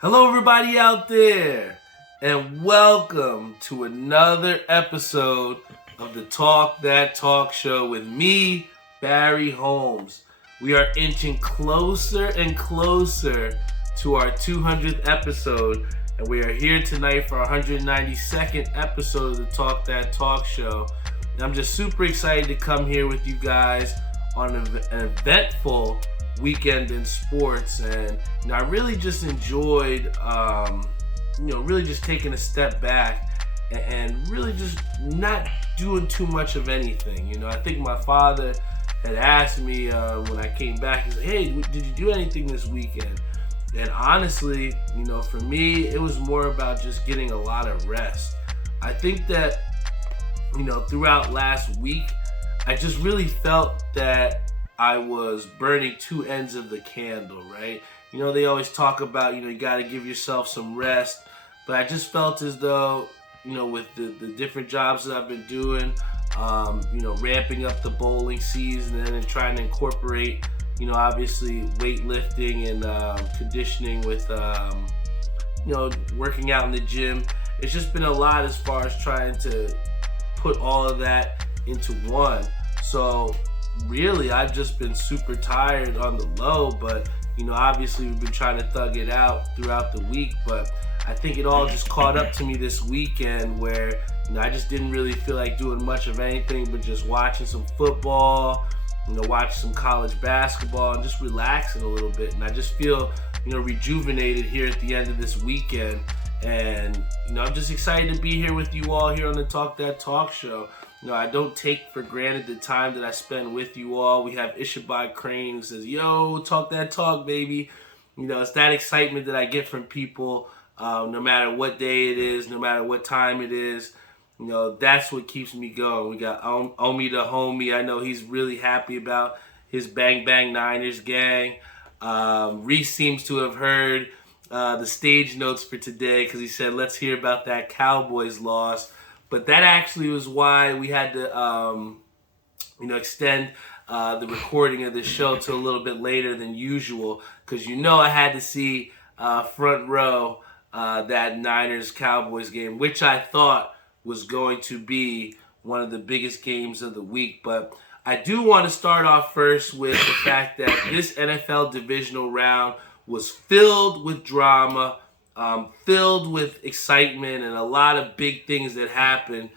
Hello, everybody out there, and welcome to another episode of the Talk That Talk Show with me, Barry Holmes. We are inching closer and closer to our 200th episode, and we are here tonight for our 192nd episode of the Talk That Talk Show. And I'm just super excited to come here with you guys on an eventful weekend in sports, and I really just enjoyed really just taking a step back and really just not doing too much of anything. I think my father had asked me when I came back, he said, hey, did you do anything this weekend? And honestly, for me, it was more about just getting a lot of rest. I think that throughout last week, I just really felt that I was burning two ends of the candle, right? They always talk about, you got to give yourself some rest. But I just felt as though, with the different jobs that I've been doing, ramping up the bowling season and trying to incorporate, obviously weightlifting and conditioning with, working out in the gym. It's just been a lot as far as trying to put all of that into one. So really, I've just been super tired on the low, but obviously we've been trying to thug it out throughout the week. But I think it all just caught up to me this weekend where I just didn't really feel like doing much of anything but just watching some football, watching some college basketball and just relaxing a little bit. And I just feel rejuvenated here at the end of this weekend. And I'm just excited to be here with you all here on the Talk That Talk Show. I don't take for granted the time that I spend with you all. We have Ishabad Crane who says, yo, talk that talk, baby. It's that excitement that I get from people, no matter what day it is, no matter what time it is. That's what keeps me going. We got Omi the homie. I know he's really happy about his Bang Bang Niners gang. Reese seems to have heard the stage notes for today because he said, let's hear about that Cowboys loss. But that actually was why we had to, extend the recording of the show to a little bit later than usual. Because I had to see front row that Niners-Cowboys game, which I thought was going to be one of the biggest games of the week. But I do want to start off first with the fact that this NFL divisional round was filled with drama, filled with excitement and a lot of big things that happened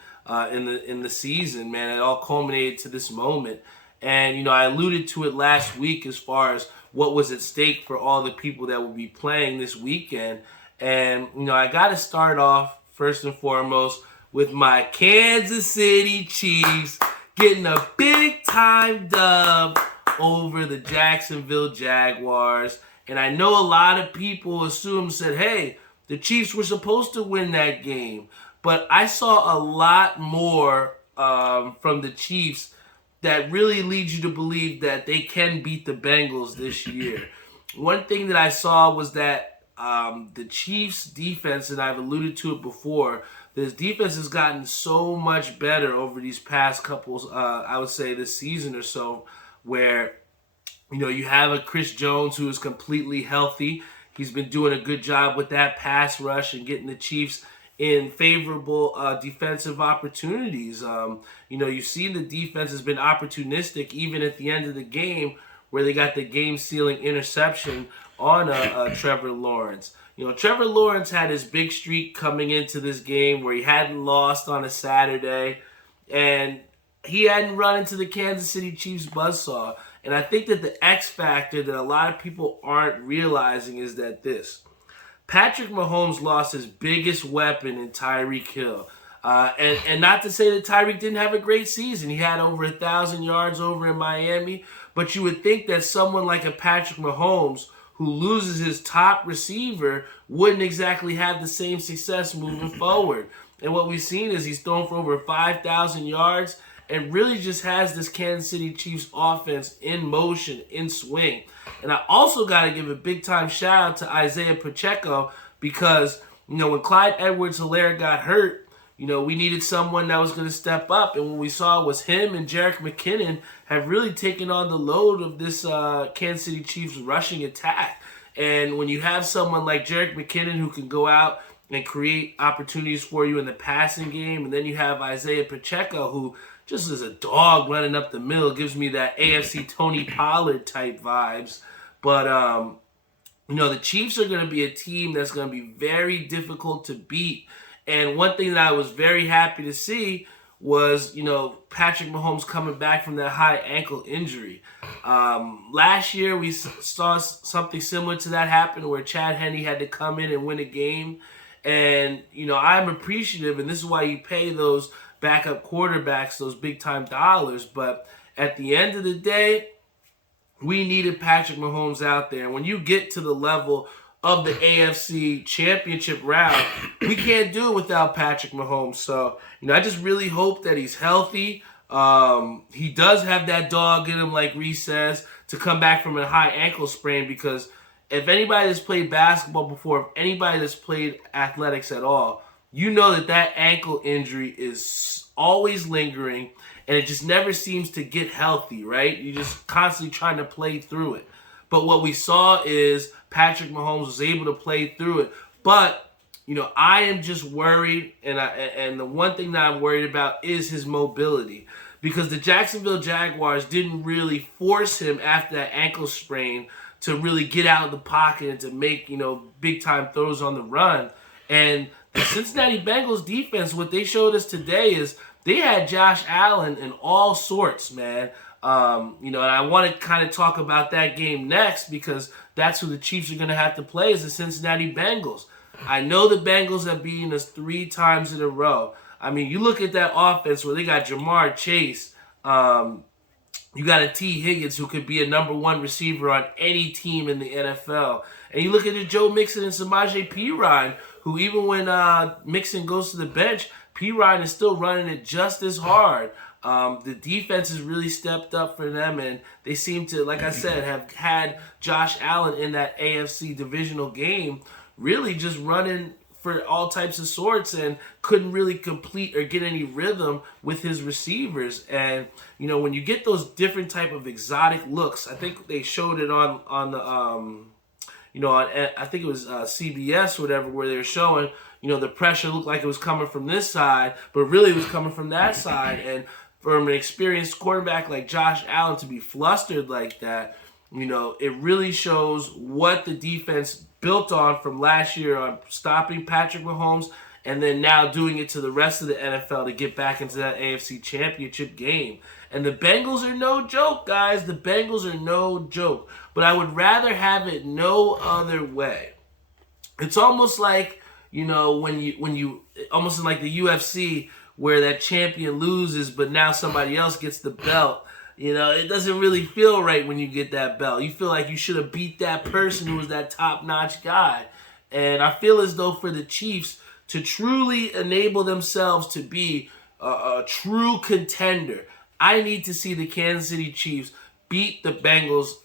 in the season, man. It all culminated to this moment. And, I alluded to it last week as far as what was at stake for all the people that will be playing this weekend. And, I got to start off first and foremost with my Kansas City Chiefs getting a big-time dub over the Jacksonville Jaguars. And I know a lot of people said, hey, the Chiefs were supposed to win that game. But I saw a lot more from the Chiefs that really leads you to believe that they can beat the Bengals this year. One thing that I saw was that the Chiefs' defense, and I've alluded to it before, this defense has gotten so much better over these past couples, I would say this season or so, where you have a Chris Jones who is completely healthy. He's been doing a good job with that pass rush and getting the Chiefs in favorable defensive opportunities. You've seen the defense has been opportunistic even at the end of the game where they got the game-sealing interception on Trevor Lawrence. Trevor Lawrence had his big streak coming into this game where he hadn't lost on a Saturday, and he hadn't run into the Kansas City Chiefs buzzsaw. And I think that the X factor that a lot of people aren't realizing is that Patrick Mahomes lost his biggest weapon in Tyreek Hill. And not to say that Tyreek didn't have a great season. He had over 1,000 yards over in Miami. But you would think that someone like a Patrick Mahomes who loses his top receiver wouldn't exactly have the same success moving forward. And what we've seen is he's thrown for over 5,000 yards and really just has this Kansas City Chiefs offense in motion, in swing. And I also got to give a big-time shout-out to Isaiah Pacheco because, when Clyde Edwards-Helaire got hurt, we needed someone that was going to step up. And what we saw was him and Jerick McKinnon have really taken on the load of this Kansas City Chiefs rushing attack. And when you have someone like Jerick McKinnon who can go out and create opportunities for you in the passing game, and then you have Isaiah Pacheco who just is a dog running up the middle, gives me that AFC Tony Pollard type vibes. But the Chiefs are going to be a team that's going to be very difficult to beat. And one thing that I was very happy to see was, Patrick Mahomes coming back from that high ankle injury. Last year, we saw something similar to that happen where Chad Henne had to come in and win a game. And, I'm appreciative, and this is why you pay those backup quarterbacks those big-time dollars. But at the end of the day, we needed Patrick Mahomes out there. And when you get to the level of the AFC Championship round, we can't do it without Patrick Mahomes. So, I just really hope that he's healthy. He does have that dog in him, like Reese says, to come back from a high ankle sprain, because if anybody that's played basketball before, if anybody that's played athletics at all, you know that ankle injury is always lingering, and it just never seems to get healthy, right? You're just constantly trying to play through it. But what we saw is Patrick Mahomes was able to play through it. But, I am just worried, and the one thing that I'm worried about is his mobility. Because the Jacksonville Jaguars didn't really force him after that ankle sprain to really get out of the pocket and to make, big-time throws on the run. And the Cincinnati Bengals defense, what they showed us today is they had Josh Allen in all sorts, man. And I want to kind of talk about that game next, because that's who the Chiefs are going to have to play, is the Cincinnati Bengals. I know the Bengals have beaten us 3 times in a row. I mean, you look at that offense where they got Jamar Chase, you got a T. Higgins who could be a number 1 receiver on any team in the NFL. And you look at the Joe Mixon and Samaje Perine, who even when Mixon goes to the bench, Perine is still running it just as hard. The defense has really stepped up for them, and they seem to, like I said, have had Josh Allen in that AFC divisional game really just running for all types of sorts and couldn't really complete or get any rhythm with his receivers. And, when you get those different type of exotic looks, I think they showed it on the, I think it was CBS or whatever, where they were showing, the pressure looked like it was coming from this side, but really it was coming from that side. And from an experienced quarterback like Josh Allen to be flustered like that, it really shows what the defense built on from last year on stopping Patrick Mahomes, and then now doing it to the rest of the NFL to get back into that AFC Championship game. And the Bengals are no joke, guys. The Bengals are no joke. But I would rather have it no other way. It's almost like, when you almost in like the UFC, where that champion loses, but now somebody else gets the belt. It doesn't really feel right when you get that belt. You feel like you should have beat that person who was that top-notch guy. And I feel as though for the Chiefs to truly enable themselves to be a true contender, I need to see the Kansas City Chiefs beat the Bengals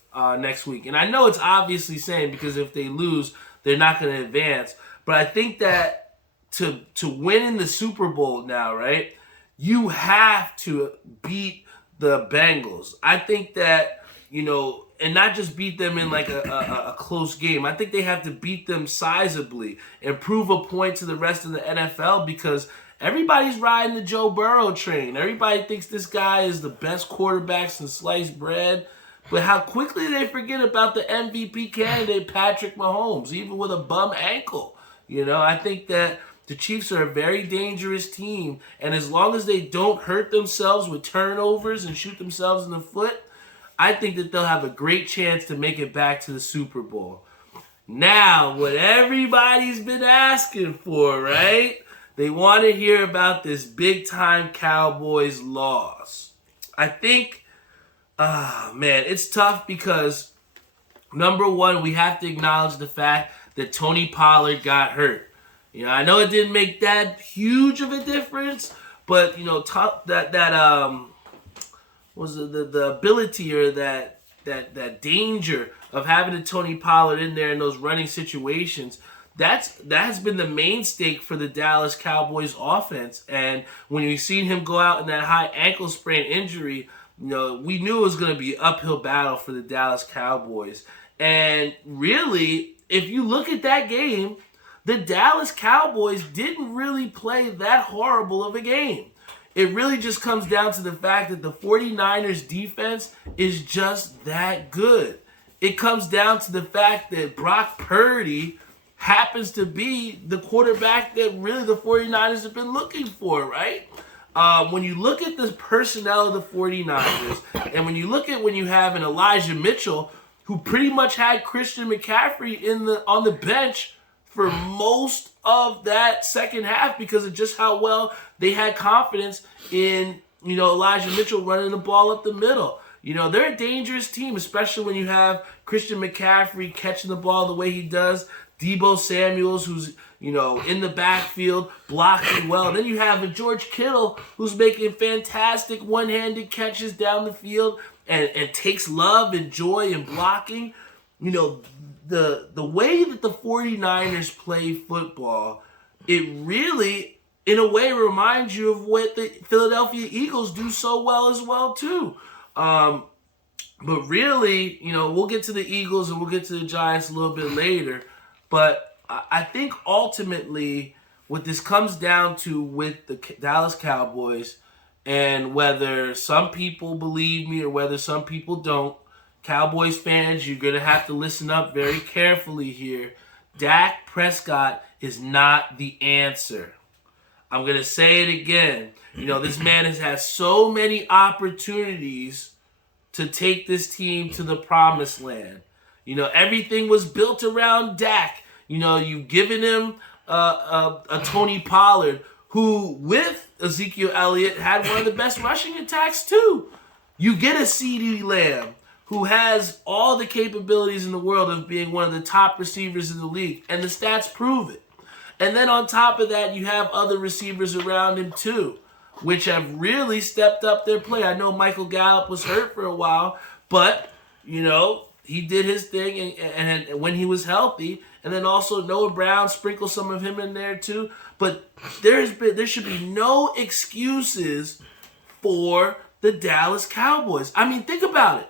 next week. And I know it's obviously saying, because if they lose, they're not going to advance. But I think that to win in the Super Bowl now, right, you have to beat the Bengals. I think that, and not just beat them in like a close game. I think they have to beat them sizably and prove a point to the rest of the NFL, because everybody's riding the Joe Burrow train. Everybody thinks this guy is the best quarterback since sliced bread. But how quickly they forget about the MVP candidate, Patrick Mahomes, even with a bum ankle. I think that the Chiefs are a very dangerous team, and as long as they don't hurt themselves with turnovers and shoot themselves in the foot, I think that they'll have a great chance to make it back to the Super Bowl. Now, what everybody's been asking for, right? They want to hear about this big-time Cowboys loss. I think, it's tough because, number one, we have to acknowledge the fact that Tony Pollard got hurt. I know it didn't make that huge of a difference, but was the ability or that danger of having a Tony Pollard in there in those running situations, that has been the mainstay for the Dallas Cowboys offense. And when we seen him go out in that high ankle sprain injury, we knew it was going to be an uphill battle for the Dallas Cowboys. And really, if you look at that game, the Dallas Cowboys didn't really play that horrible of a game. It really just comes down to the fact that the 49ers defense is just that good. It comes down to the fact that Brock Purdy happens to be the quarterback that really the 49ers have been looking for, right? When you look at the personnel of the 49ers, and when you look at when you have an Elijah Mitchell, who pretty much had Christian McCaffrey on the bench for most of that second half because of just how well they had confidence in, Elijah Mitchell running the ball up the middle. They're a dangerous team, especially when you have Christian McCaffrey catching the ball the way he does, Deebo Samuels, who's, in the backfield, blocking well. And then you have a George Kittle who's making fantastic one-handed catches down the field and takes love and joy in blocking. The way that the 49ers play football, it really, in a way, reminds you of what the Philadelphia Eagles do so well as well, too. But really, we'll get to the Eagles and we'll get to the Giants a little bit later. But I think ultimately what this comes down to with the Dallas Cowboys, and whether some people believe me or whether some people don't, Cowboys fans, you're going to have to listen up very carefully here. Dak Prescott is not the answer. I'm going to say it again. This man has had so many opportunities to take this team to the promised land. Everything was built around Dak. You've given him a Tony Pollard, who with Ezekiel Elliott had one of the best rushing attacks too. You get a CeeDee Lamb, who has all the capabilities in the world of being one of the top receivers in the league, and the stats prove it. And then on top of that, you have other receivers around him too, which have really stepped up their play. I know Michael Gallup was hurt for a while, but, he did his thing and when he was healthy. And then also Noah Brown, sprinkle some of him in there too. But there should be no excuses for the Dallas Cowboys. I mean, think about it.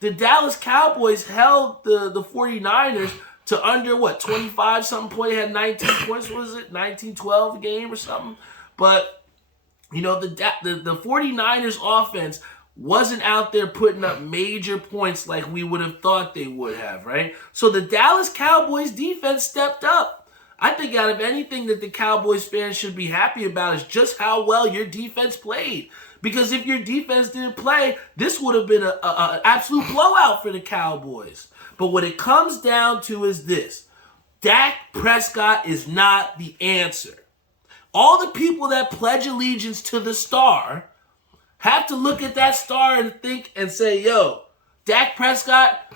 The Dallas Cowboys held the 49ers to under, 25-something point. They had 19 points, was it? 19-12 game or something. But, the 49ers offense wasn't out there putting up major points like we would have thought they would have, right? So the Dallas Cowboys defense stepped up. I think out of anything that the Cowboys fans should be happy about is just how well your defense played. Because if your defense didn't play, this would have been an absolute blowout for the Cowboys. But what it comes down to is this. Dak Prescott is not the answer. All the people that pledge allegiance to the star have to look at that star and think and say, yo, Dak Prescott,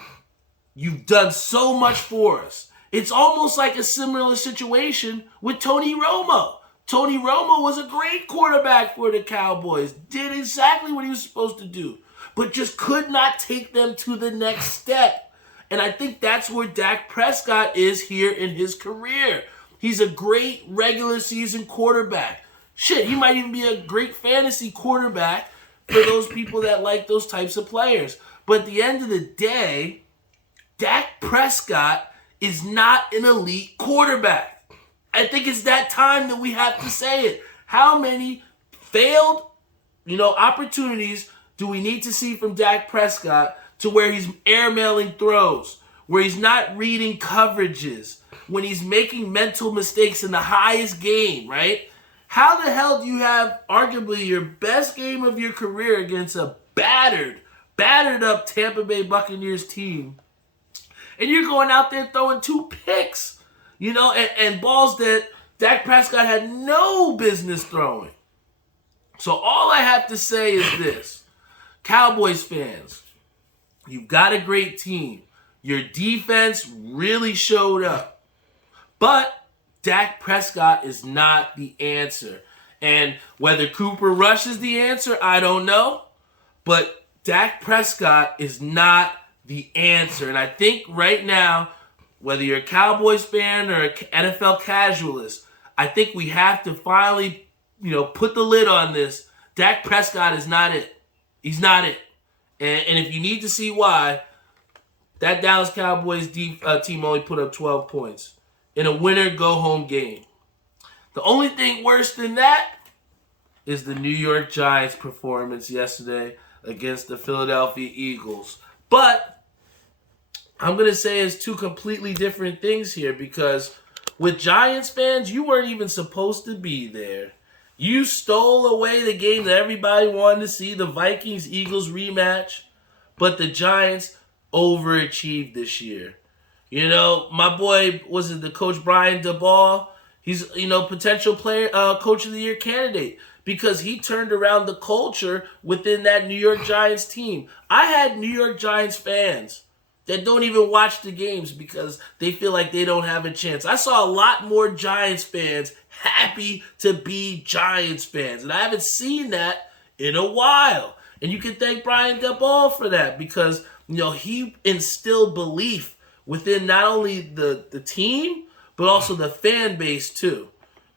you've done so much for us. It's almost like a similar situation with Tony Romo. Tony Romo was a great quarterback for the Cowboys, did exactly what he was supposed to do, but just could not take them to the next step. And I think that's where Dak Prescott is here in his career. He's a great regular season quarterback. Shit, he might even be a great fantasy quarterback for those people that like those types of players. But at the end of the day, Dak Prescott is not an elite quarterback. I think it's that time that we have to say it. How many failed, opportunities do we need to see from Dak Prescott to where he's airmailing throws, where he's not reading coverages, when he's making mental mistakes in the highest game, right? How the hell do you have arguably your best game of your career against a battered up Tampa Bay Buccaneers team, and you're going out there throwing 2 picks, and balls that Dak Prescott had no business throwing? So all I have to say is this. Cowboys fans, you've got a great team. Your defense really showed up. But Dak Prescott is not the answer. And whether Cooper Rush is the answer, I don't know. But Dak Prescott is not the answer. And I think right now, whether you're a Cowboys fan or an NFL casualist, I think we have to finally, put the lid on this. Dak Prescott is not it. He's not it. And if you need to see why, that Dallas Cowboys team only put up 12 points in a winner-go-home game. The only thing worse than that is the New York Giants' performance yesterday against the Philadelphia Eagles. But I'm going to say it's two completely different things here, because with Giants fans, you weren't even supposed to be there. You stole away the game that everybody wanted to see, the Vikings-Eagles rematch, but the Giants overachieved this year. You know, my boy, was it the coach Brian DeBall? He's, potential player, coach of the year candidate, because he turned around the culture within that New York Giants team. I had New York Giants fans that don't even watch the games because they feel like they don't have a chance. I saw a lot more Giants fans happy to be Giants fans, and I haven't seen that in a while. And you can thank Brian DeBall for that, because he instilled belief within not only the team, but also the fan base too.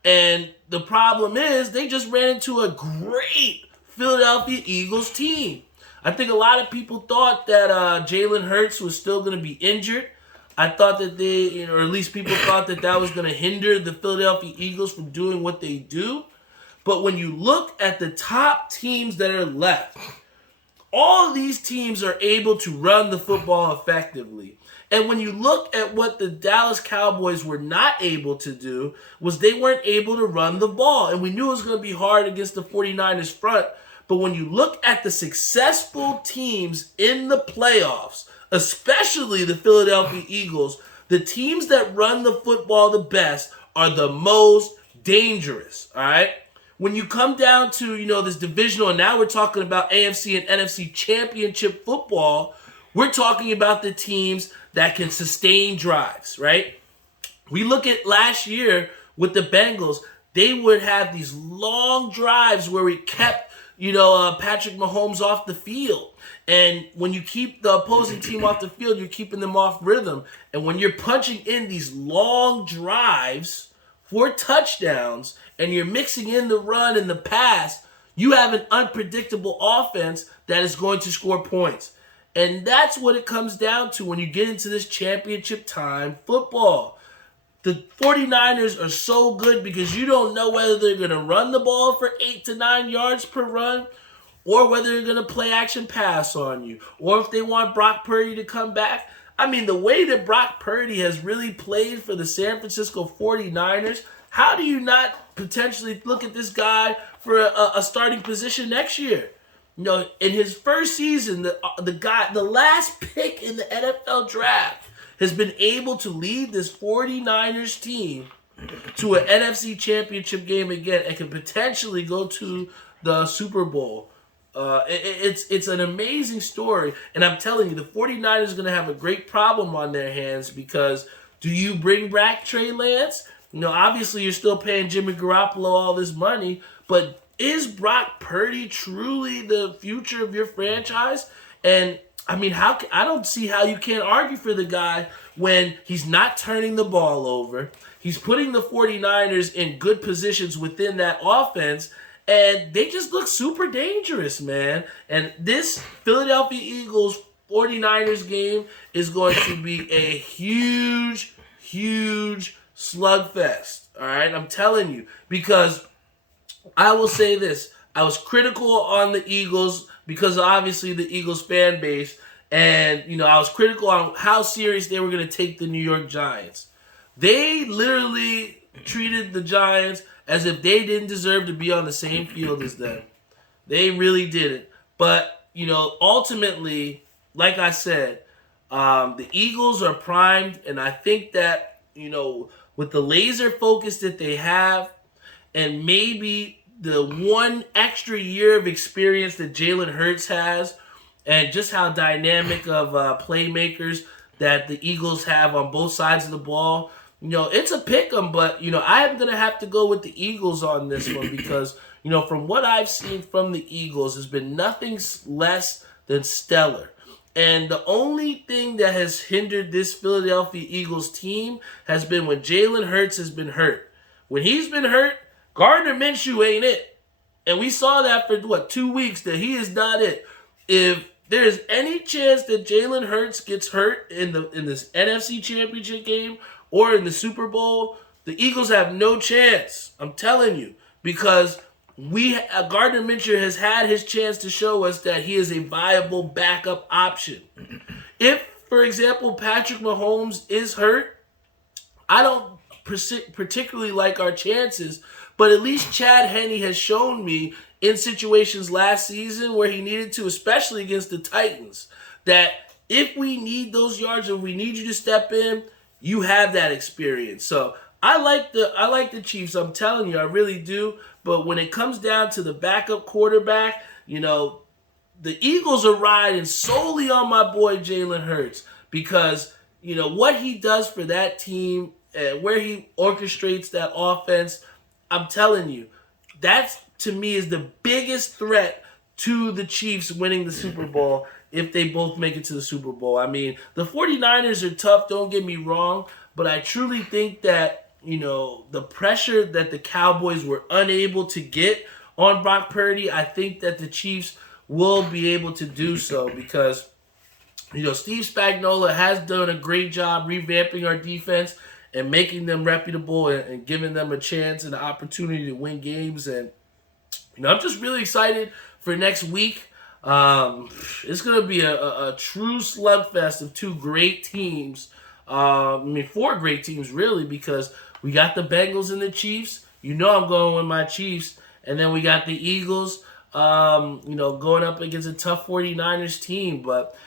And the problem is they just ran into a great Philadelphia Eagles team. I think a lot of people thought that Jalen Hurts was still going to be injured. I thought that or at least people thought that was going to hinder the Philadelphia Eagles from doing what they do. But when you look at the top teams that are left, all of these teams are able to run the football effectively. And when you look at what the Dallas Cowboys were not able to do, was they weren't able to run the ball. And we knew it was going to be hard against the 49ers front. But when you look at the successful teams in the playoffs, especially the Philadelphia Eagles, the teams that run the football the best are the most dangerous, all right? When you come down to, this divisional, and now we're talking about AFC and NFC championship football, we're talking about the teams that can sustain drives, right? We look at last year with the Bengals, they would have these long drives where we kept, Patrick Mahomes off the field. And when you keep the opposing team off the field, you're keeping them off rhythm. And when you're punching in these long drives for touchdowns, and you're mixing in the run and the pass, you have an unpredictable offense that is going to score points. And that's what it comes down to when you get into this championship time football. The 49ers are so good because you don't know whether they're going to run the ball for 8 to 9 yards per run, or whether they're going to play action pass on you, or if they want Brock Purdy to come back. I mean, the way that Brock Purdy has really played for the San Francisco 49ers, how do you not potentially look at this guy for a starting position next year? In his first season, the last pick in the NFL draft, has been able to lead this 49ers team to an NFC championship game again and can potentially go to the Super Bowl. It's an amazing story, and I'm telling you, the 49ers are going to have a great problem on their hands, because do you bring back Trey Lance? Obviously you're still paying Jimmy Garoppolo all this money, but is Brock Purdy truly the future of your franchise? And I mean, I don't see how you can't argue for the guy when he's not turning the ball over. He's putting the 49ers in good positions within that offense, and they just look super dangerous, man. And this Philadelphia Eagles 49ers game is going to be a huge, huge slugfest. All right, I'm telling you, because I will say this. I was critical on the Eagles because obviously the Eagles fan base, and I was critical on how serious they were going to take the New York Giants. They literally treated the Giants as if they didn't deserve to be on the same field as them. They really didn't. But, ultimately, like I said, the Eagles are primed, and I think that, with the laser focus that they have, and maybe the one extra year of experience that Jalen Hurts has, and just how dynamic of playmakers that the Eagles have on both sides of the ball, it's a pick 'em, but, I'm going to have to go with the Eagles on this one because, from what I've seen from the Eagles, has been nothing less than stellar. And the only thing that has hindered this Philadelphia Eagles team has been when Jalen Hurts has been hurt. When he's been hurt, Gardner Minshew ain't it. And we saw that for, 2 weeks, that he is not it. If there's any chance that Jalen Hurts gets hurt in this NFC Championship game or in the Super Bowl, the Eagles have no chance. I'm telling you, because Gardner Minshew has had his chance to show us that he is a viable backup option. If, for example, Patrick Mahomes is hurt, I don't particularly like our chances, but at least Chad Henne has shown me in situations last season where he needed to, especially against the Titans, that if we need those yards or we need you to step in, you have that experience. So I like the Chiefs. I'm telling you, I really do. But when it comes down to the backup quarterback, the Eagles are riding solely on my boy Jalen Hurts because what he does for that team and where he orchestrates that offense. I'm telling you, that's, to me, is the biggest threat to the Chiefs winning the Super Bowl if they both make it to the Super Bowl. I mean, the 49ers are tough, don't get me wrong, but I truly think that, the pressure that the Cowboys were unable to get on Brock Purdy, I think that the Chiefs will be able to do so because, Steve Spagnuolo has done a great job revamping our defense and making them reputable and giving them a chance and an opportunity to win games. And, I'm just really excited for next week. It's going to be a true slugfest of two great teams. Four great teams, really, because we got the Bengals and the Chiefs. I'm going with my Chiefs. And then we got the Eagles, going up against a tough 49ers team. But,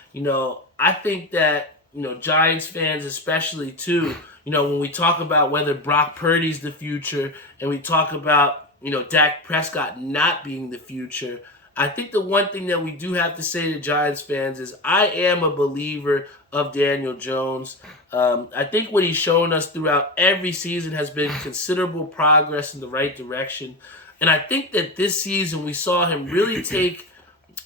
I think that, Giants fans especially, too, when we talk about whether Brock Purdy's the future and we talk about, Dak Prescott not being the future, I think the one thing that we do have to say to Giants fans is I am a believer of Daniel Jones. I think what he's shown us throughout every season has been considerable progress in the right direction. And I think that this season we saw him really take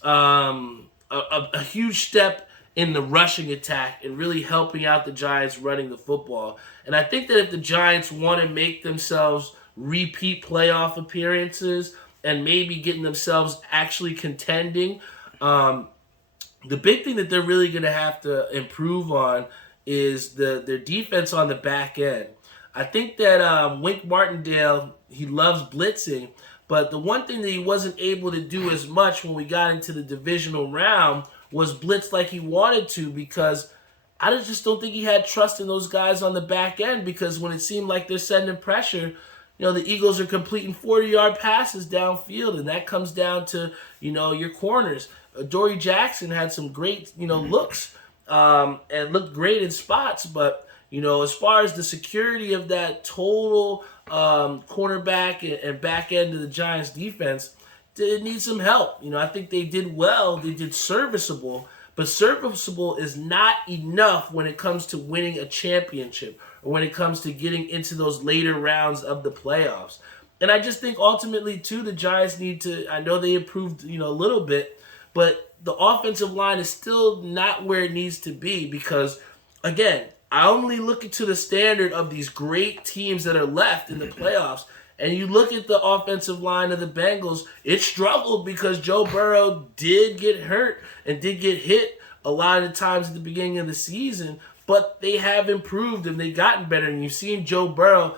a huge step in the rushing attack and really helping out the Giants running the football. And I think that if the Giants want to make themselves repeat playoff appearances and maybe getting themselves actually contending, the big thing that they're really going to have to improve on is their defense on the back end. I think that Wink Martindale, he loves blitzing, but the one thing that he wasn't able to do as much when we got into the divisional round was blitz like he wanted to, because I just don't think he had trust in those guys on the back end, because when it seemed like they're sending pressure, the Eagles are completing 40-yard passes downfield, and that comes down to, your corners. Dory Jackson had some great, looks and looked great in spots, but, as far as the security of that total cornerback and back end of the Giants defense, it needs some help. I think they did well. They did serviceable. But serviceable is not enough when it comes to winning a championship or when it comes to getting into those later rounds of the playoffs. And I just think ultimately, too, the Giants need to, I know they improved, a little bit, but the offensive line is still not where it needs to be because, again, I only look into the standard of these great teams that are left in the playoffs. And you look at the offensive line of the Bengals, it struggled because Joe Burrow did get hurt and did get hit a lot of the times at the beginning of the season, but they have improved and they've gotten better. And you've seen Joe Burrow,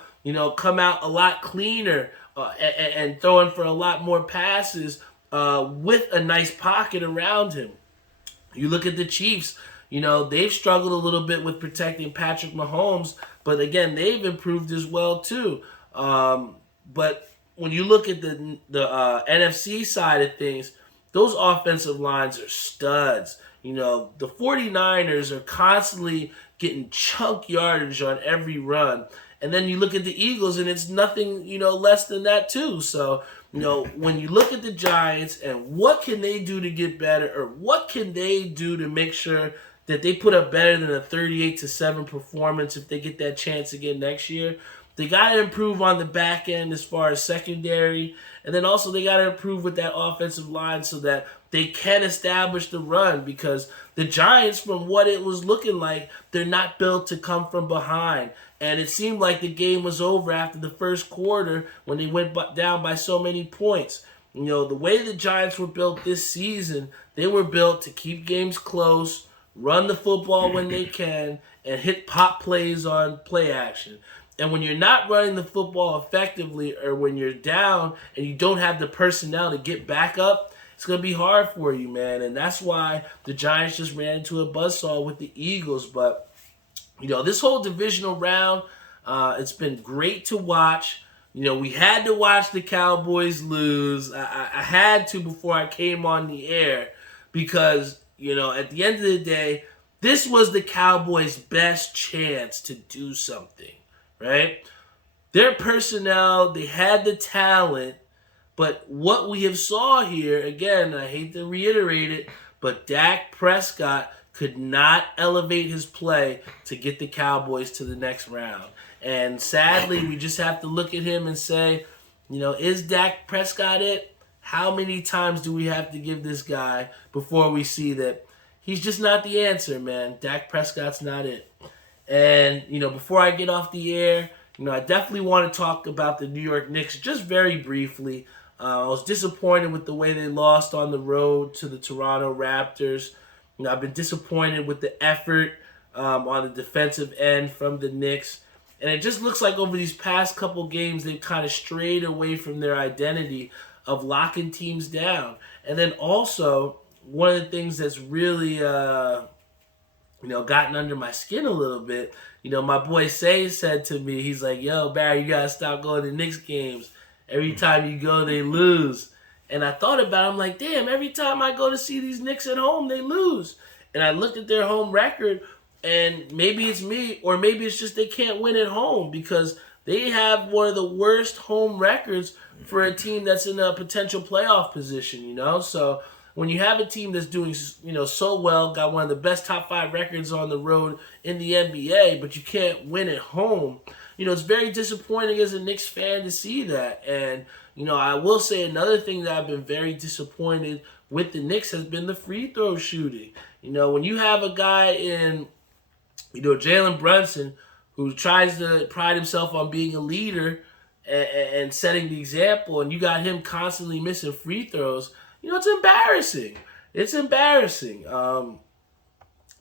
come out a lot cleaner and throwing for a lot more passes with a nice pocket around him. You look at the Chiefs, they've struggled a little bit with protecting Patrick Mahomes, but again, they've improved as well too. But when you look at the NFC side of things, those offensive lines are studs. The 49ers are constantly getting chunk yardage on every run. And then you look at the Eagles, and it's nothing, less than that too. So, when you look at the Giants and what can they do to get better, or what can they do to make sure that they put up better than a 38-7 performance if they get that chance again next year, they got to improve on the back end as far as secondary. And then also they got to improve with that offensive line so that they can establish the run, because the Giants, from what it was looking like, they're not built to come from behind. And it seemed like the game was over after the first quarter when they went down by so many points. The way the Giants were built this season, they were built to keep games close, run the football when they can, and hit pop plays on play action. And when you're not running the football effectively, or when you're down and you don't have the personnel to get back up, it's going to be hard for you, man. And that's why the Giants just ran into a buzzsaw with the Eagles. But, this whole divisional round, it's been great to watch. We had to watch the Cowboys lose. I had to before I came on the air because, at the end of the day, this was the Cowboys' best chance to do something, right? Their personnel, they had the talent, but what we have saw here, again, I hate to reiterate it, but Dak Prescott could not elevate his play to get the Cowboys to the next round. And sadly, we just have to look at him and say, is Dak Prescott it? How many times do we have to give this guy before we see that he's just not the answer, man? Dak Prescott's not it. And, before I get off the air, I definitely want to talk about the New York Knicks just very briefly. I was disappointed with the way they lost on the road to the Toronto Raptors. I've been disappointed with the effort on the defensive end from the Knicks. And it just looks like over these past couple games, they've kind of strayed away from their identity of locking teams down. And then also, one of the things that's really, gotten under my skin a little bit, my boy Say said to me, he's like, yo, Barry, you got to stop going to Knicks games. Every time you go, they lose. And I thought about it. I'm like, damn, every time I go to see these Knicks at home, they lose. And I looked at their home record, and maybe it's me, or maybe it's just they can't win at home because they have one of the worst home records for a team that's in a potential playoff position, So when you have a team that's doing, so well, got one of the best top 5 records on the road in the NBA, but you can't win at home, it's very disappointing as a Knicks fan to see that. And, I will say another thing that I've been very disappointed with the Knicks has been the free throw shooting. When you have a guy in, Jalen Brunson, who tries to pride himself on being a leader and setting the example, and you got him constantly missing free throws, it's embarrassing. It's embarrassing. The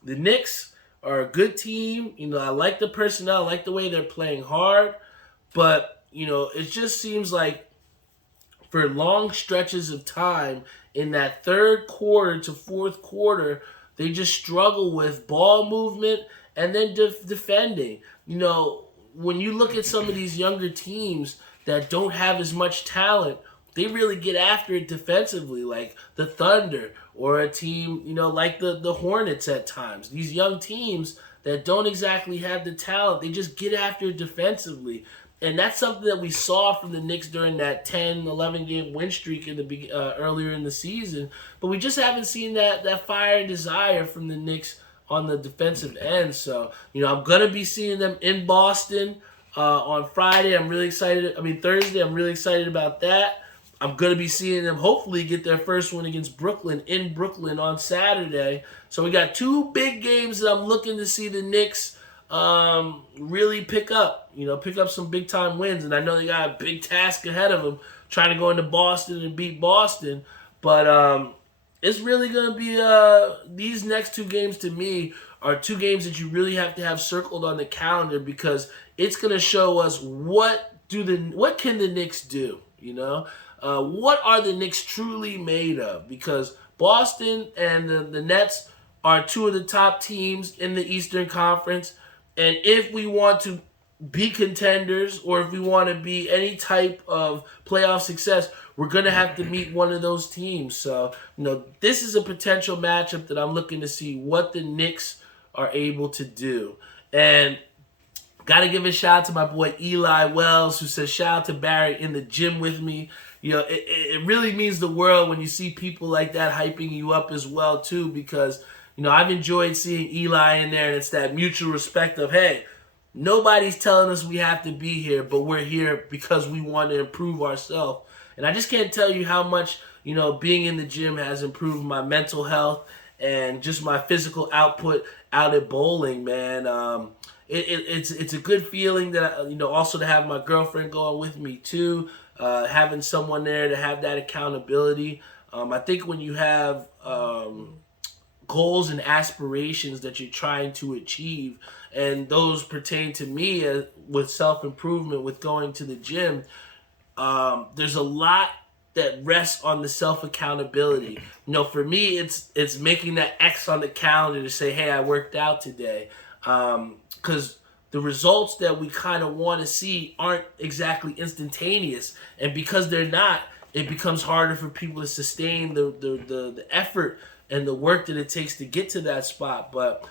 Knicks are a good team. I like the personnel. I like the way they're playing hard. But, it just seems like for long stretches of time in that third quarter to fourth quarter, they just struggle with ball movement and then defending. When you look at some of these younger teams that don't have as much talent, they really get after it defensively, like the Thunder or a team, like the Hornets at times. These young teams that don't exactly have the talent, they just get after it defensively. And that's something that we saw from the Knicks during that 10, 11-game win streak earlier in the season. But we just haven't seen that fire and desire from the Knicks on the defensive end. So, I'm going to be seeing them in Boston on Friday. I'm really excited. Thursday, I'm really excited about that. I'm going to be seeing them hopefully get their first win against Brooklyn in Brooklyn on Saturday. So we got 2 big games that I'm looking to see the Knicks really pick up some big time wins. And I know they got a big task ahead of them trying to go into Boston and beat Boston. But it's really going to be these next 2 games to me are 2 games that you really have to have circled on the calendar because it's going to show us what can the Knicks do, what are the Knicks truly made of? Because Boston and the Nets are 2 of the top teams in the Eastern Conference. And if we want to be contenders or if we want to be any type of playoff success, we're going to have to meet one of those teams. So, this is a potential matchup that I'm looking to see what the Knicks are able to do. And got to give a shout out to my boy Eli Wells, who says, shout out to Barry in the gym with me. It really means the world when you see people like that hyping you up as well, too, because, I've enjoyed seeing Eli in there, and it's that mutual respect of, hey, nobody's telling us we have to be here, but we're here because we want to improve ourselves. And I just can't tell you how much, being in the gym has improved my mental health and just my physical output out at bowling, man. it's a good feeling that, also to have my girlfriend going with me too, having someone there to have that accountability. I think when you have goals and aspirations that you're trying to achieve, and those pertain to me with self-improvement, with going to the gym, there's a lot that rests on the self-accountability. For me, it's making that X on the calendar to say, hey, I worked out today. Because the results that we kind of want to see aren't exactly instantaneous. And because they're not, it becomes harder for people to sustain the effort and the work that it takes to get to that spot. But,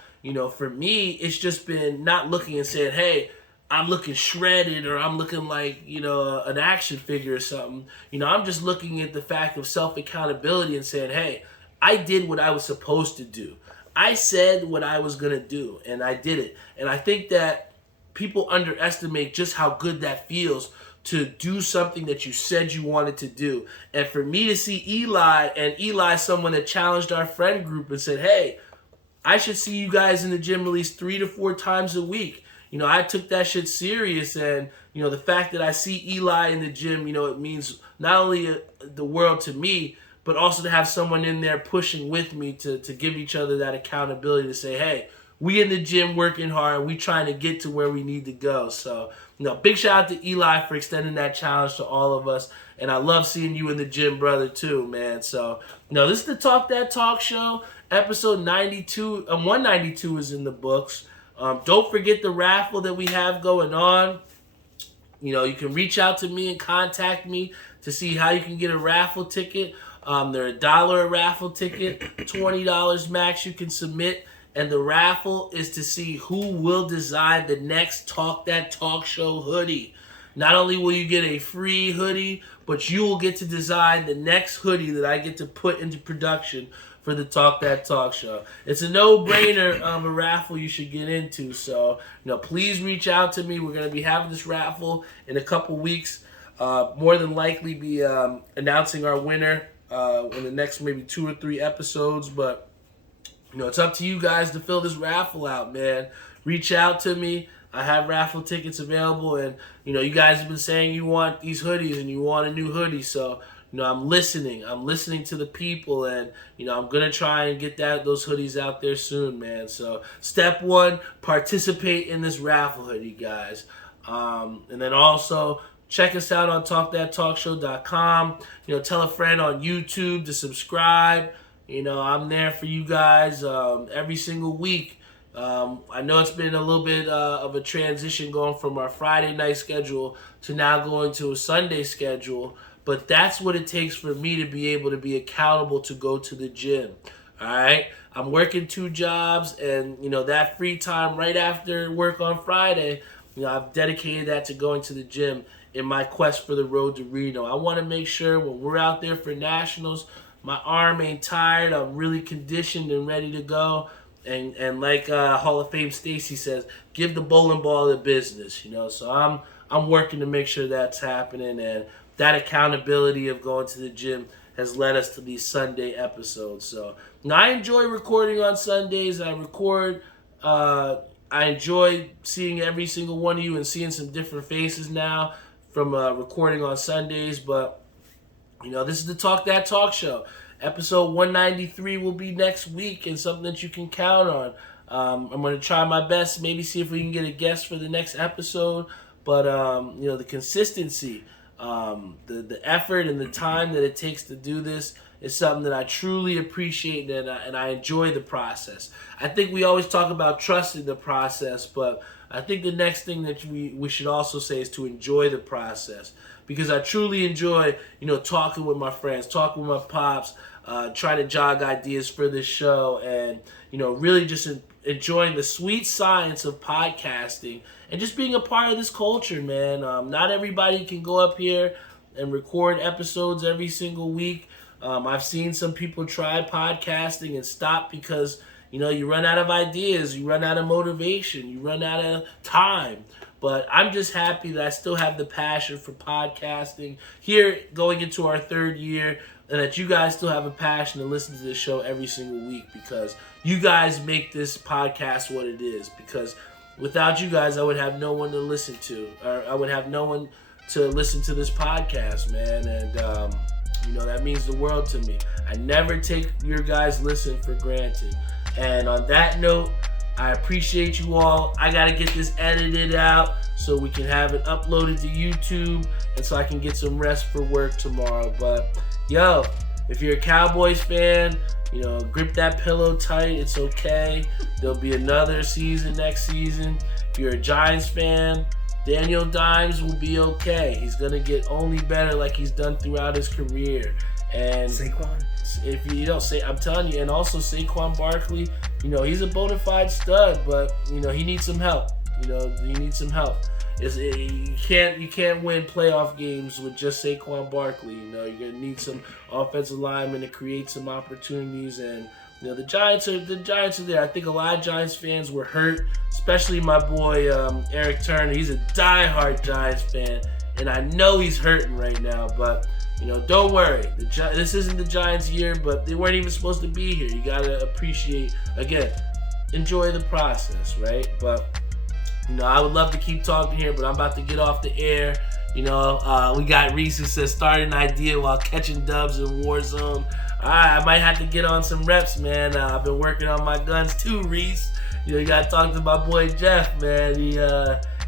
for me, it's just been not looking and saying, hey, I'm looking shredded, or I'm looking like, an action figure or something. I'm just looking at the fact of self-accountability and saying, hey, I did what I was supposed to do. I said what I was going to do, and I did it. And I think that people underestimate just how good that feels to do something that you said you wanted to do. And for me to see Eli, someone that challenged our friend group and said, hey, I should see you guys in the gym at least 3 to 4 times a week. I took that shit serious, and, the fact that I see Eli in the gym, it means not only the world to me, but also to have someone in there pushing with me to give each other that accountability to say, hey, we in the gym working hard, we trying to get to where we need to go. So, big shout out to Eli for extending that challenge to all of us, and I love seeing you in the gym, brother, too, man. So, this is the Talk That Talk Show, episode 92, 192 is in the books. Don't forget the raffle that we have going on. You can reach out to me and contact me to see how you can get a raffle ticket. They're $1 a raffle ticket, $20 max you can submit. And the raffle is to see who will design the next Talk That Talk Show hoodie. Not only will you get a free hoodie, but you will get to design the next hoodie that I get to put into production for the Talk That Talk Show. It's a no-brainer a raffle you should get into. So, please reach out to me. We're going to be having this raffle in a couple weeks. More than likely be announcing our winner in the next maybe 2 or 3 episodes. But, it's up to you guys to fill this raffle out, man. Reach out to me. I have raffle tickets available. And, you guys have been saying you want these hoodies and you want a new hoodie. So, I'm listening. I'm listening to the people, and, I'm going to try and get those hoodies out there soon, man. So, step 1, participate in this raffle hoodie, guys. And then also, check us out on TalkThatTalkShow.com. Tell a friend on YouTube to subscribe. I'm there for you guys every single week. I know it's been a little bit of a transition going from our Friday night schedule to now going to a Sunday schedule. But that's what it takes for me to be able to be accountable to go to the gym. All right? I'm working 2 jobs, and, that free time right after work on Friday, I've dedicated that to going to the gym in my quest for the road to Reno. I want to make sure when we're out there for nationals, my arm ain't tired. I'm really conditioned and ready to go. And like Hall of Fame Stacy says, give the bowling ball the business, So I'm working to make sure that's happening, and that accountability of going to the gym has led us to these Sunday episodes. So now I enjoy recording on Sundays. I enjoy seeing every single one of you and seeing some different faces now from recording on Sundays. But, this is the Talk That Talk Show. Episode 193 will be next week, and something that you can count on. I'm going to try my best, maybe see if we can get a guest for the next episode. But, the consistency, the effort and the time that it takes to do this is something that I truly appreciate, and I enjoy the process. I think we always talk about trusting the process, but I think the next thing that we should also say is to enjoy the process, because I truly enjoy, talking with my friends, talking with my pops, trying to jog ideas for this show, and, really just enjoying the sweet science of podcasting and just being a part of this culture, man. Not everybody can go up here and record episodes every single week. I've seen some people try podcasting and stop because, you run out of ideas, you run out of motivation, you run out of time. But I'm just happy that I still have the passion for podcasting here going into our 3rd year, and that you guys still have a passion to listen to this show every single week, because you guys make this podcast what it is. Because without you guys, I would have no one to listen to, or I would have no one to listen to this podcast, man. And that means the world to me. I never take your guys' listen for granted. And on that note, I appreciate you all. I gotta get this edited out so we can have it uploaded to YouTube, and so I can get some rest for work tomorrow. But yo, if you're a Cowboys fan, grip that pillow tight. It's okay. There'll be another season next season. If you're a Giants fan, Daniel Dimes will be okay. He's going to get only better like he's done throughout his career. And Saquon. If you don't say, I'm telling you, and also Saquon Barkley, he's a bona fide stud, but, he needs some help. He needs some help. You can't win playoff games with just Saquon Barkley. You're gonna need some offensive linemen to create some opportunities, and the Giants are there. I think a lot of Giants fans were hurt, especially my boy Eric Turner. He's a diehard Giants fan, and I know he's hurting right now. But don't worry. This isn't the Giants' year, but they weren't even supposed to be here. You gotta appreciate, again, enjoy the process, right? But I would love to keep talking here, but I'm about to get off the air. We got Reese who says, start an idea while catching dubs in Warzone. All right, I might have to get on some reps, man. I've been working on my guns too, Reese. You got to talk to my boy Jeff, man.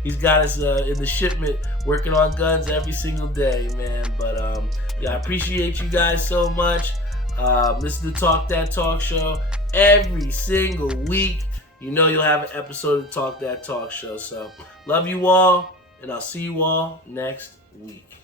He's got us in the shipment working on guns every single day, man. But I appreciate you guys so much. Listen to Talk That Talk Show every single week. You'll have an episode of Talk That Talk Show. So, love you all, and I'll see you all next week.